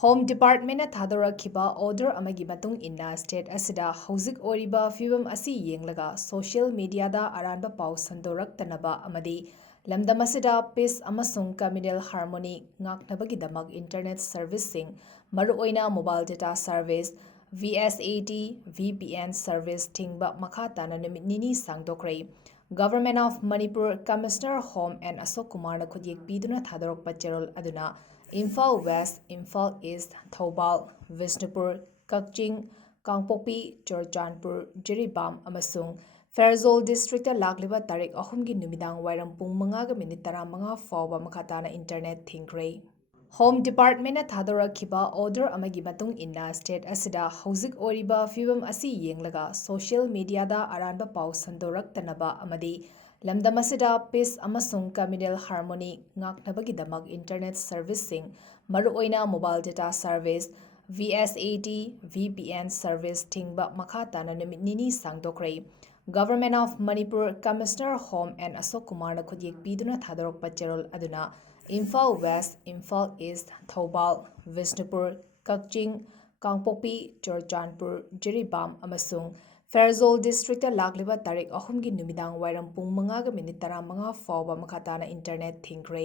Home ꯗꯤꯄꯥꯔꯠꯃꯦꯟꯠꯅ ꯊꯥꯗꯣꯔꯛꯈꯤꯕ order ꯑꯃꯒꯤ ꯃꯇꯨꯡ ꯏꯟꯅ ꯁ꯭ꯇꯦꯠ ꯑꯁꯤꯗ ꯍꯧꯖꯤꯛ ꯑꯣꯏꯔꯤꯕ ꯐꯤꯚꯝ ꯑꯁꯤ ꯌꯦꯡꯂꯒ ꯁꯣꯁꯤꯌꯦꯜ ꯃꯤꯗꯤꯌꯥꯗ ꯑꯔꯥꯟꯕ ꯄꯥꯎ ꯁꯟꯗꯣꯔꯛꯇꯅꯕ ꯑꯃꯗꯤ ꯂꯝꯗꯝ ꯑꯁꯤꯗ ꯄꯤꯁ ꯑꯃꯁꯨꯡ ꯀꯝꯃ꯭ꯌꯨꯅꯦꯜ ꯍꯥꯔꯃꯣꯅꯤ ꯉꯥꯛꯅꯕꯒꯤꯗꯃꯛ ꯏꯟꯇꯔꯅꯦꯠ ꯁꯔꯚꯤꯁꯁꯤꯡ ꯃꯔꯨꯑꯣꯏꯅ mobile data service VSAT VPN service ꯊꯤꯡꯕ ꯃꯈꯥ ꯇꯥꯅ ꯅꯨꯃꯤꯠ ꯅꯤꯅꯤ ꯁꯥꯡꯗꯣꯛꯈ꯭ꯔꯦ꯫ Government of Manipur commissioner home N ꯑꯁꯣꯛꯀꯨꯃꯥꯔꯅ ꯈꯨꯠꯌꯦꯛ ꯄꯤꯗꯨꯅ ꯊꯥꯗꯣꯔꯛꯄ ꯆꯦꯔꯣꯜ ꯑꯗꯨꯅ ꯏꯝꯐꯥꯜ ꯋꯦꯁ, ꯏꯝꯐꯥꯜ ꯏꯁꯠ, ꯊꯧꯕꯥꯜ, ꯕꯤꯁꯅꯨꯄꯨꯔ, ꯀꯛꯆꯤꯡ, ꯀꯥꯡꯄꯣꯛꯄꯤ, ꯆꯨꯔꯆꯥꯟꯄꯨꯔ, ꯖꯤꯔꯤꯕꯥꯝ ꯑꯃꯁꯨꯡ ꯐꯦꯔꯖꯣꯜ ꯗꯤꯁꯇ꯭ꯔꯤꯛꯇ ꯂꯥꯛꯂꯤꯕ ꯇꯥꯔꯤꯛ 3ꯒꯤ ꯅꯨꯃꯤꯗꯥꯡ ꯋꯥꯏꯔꯝ ꯄꯨꯡ 5:15 ꯐꯥꯎꯕ ꯃꯈꯥ ꯇꯥꯅ ꯏꯟꯇꯔꯅꯦꯠ ꯊꯤꯡꯈ꯭ꯔꯦ꯫ ꯍꯣꯝ ꯗꯤꯄꯥꯔꯠꯃꯦꯟꯠꯅ ꯊꯥꯗꯣꯔꯛꯈꯤꯕ ꯑꯣꯔꯗꯔ ꯑꯃꯒꯤ ꯃꯇꯨꯡ ꯏꯟꯅ ꯁ꯭ꯇꯦꯠ ꯑꯁꯤꯗ ꯍꯧꯖꯤꯛ ꯑꯣꯏꯔꯤꯕ ꯐꯤꯚꯝ ꯑꯁꯤ ꯌꯦꯡꯂꯒ ꯁꯣꯁꯤꯌꯦꯜ ꯃꯤꯗꯤꯌꯥꯗ ꯑꯔꯥꯟꯕ ꯄꯥꯎ ꯁꯟꯗꯣꯔꯛꯇꯅꯕ ꯑꯃꯗꯤ ꯂꯝꯗꯝ ꯑꯁꯤꯗ ꯄꯤꯁ ꯑꯃꯁꯨꯡ ꯀꯝꯃ꯭ꯌꯨꯅꯦꯜ ꯍꯥꯔꯃꯣꯅꯤ ꯉꯥꯛꯅꯕꯒꯤꯗꯃꯛ ꯏꯟꯇꯔꯅꯦꯠ ꯁꯔꯚꯤꯁꯁꯤꯡ ꯃꯔꯨꯑꯣꯏꯅ mobile data service VSAT VPN service ꯊꯤꯡꯕ ꯃꯈꯥ ꯇꯥꯅ ꯅꯨꯃꯤꯠ ꯅꯤꯅꯤ ꯁꯥꯡꯗꯣꯛꯈ꯭ꯔꯦ꯫ Government of Manipur commissioner home N ꯑꯁꯣꯛꯀꯨꯃꯥꯔꯅ ꯈꯨꯠꯌꯦꯛ ꯄꯤꯗꯨꯅ ꯊꯥꯗꯣꯔꯛꯄ ꯆꯦꯔꯣꯜ ꯑꯗꯨꯅ ꯏꯝꯐꯥꯜ ꯋꯦꯁ, ꯏꯝꯐꯥꯜ ꯏꯁꯠ, ꯊꯧꯕꯥꯜ, ꯕꯤꯁꯅꯨꯄꯨꯔ, ꯀꯛꯆꯤꯡ, ꯀꯥꯡꯄꯣꯛꯄꯤ, ꯆꯨꯔꯆꯥꯟꯄꯨꯔ, ꯖꯤꯔꯤꯕꯥꯝ ꯑꯃꯁꯨꯡ ꯐꯦꯔꯖꯣꯜ ꯗꯤꯁꯇ꯭ꯔꯤꯛꯇ ꯂꯥꯛꯂꯤꯕ ꯇꯥꯔꯤꯛ 3ꯒꯤ ꯅꯨꯃꯤꯗꯥꯡ ꯋꯥꯏꯔꯝ ꯄꯨꯡ 5:15 ꯐꯥꯎꯕ ꯃꯈꯥ ꯇꯥꯅ ꯏꯟꯇꯔꯅꯦꯠ ꯊꯤꯡꯈ꯭ꯔꯦ꯫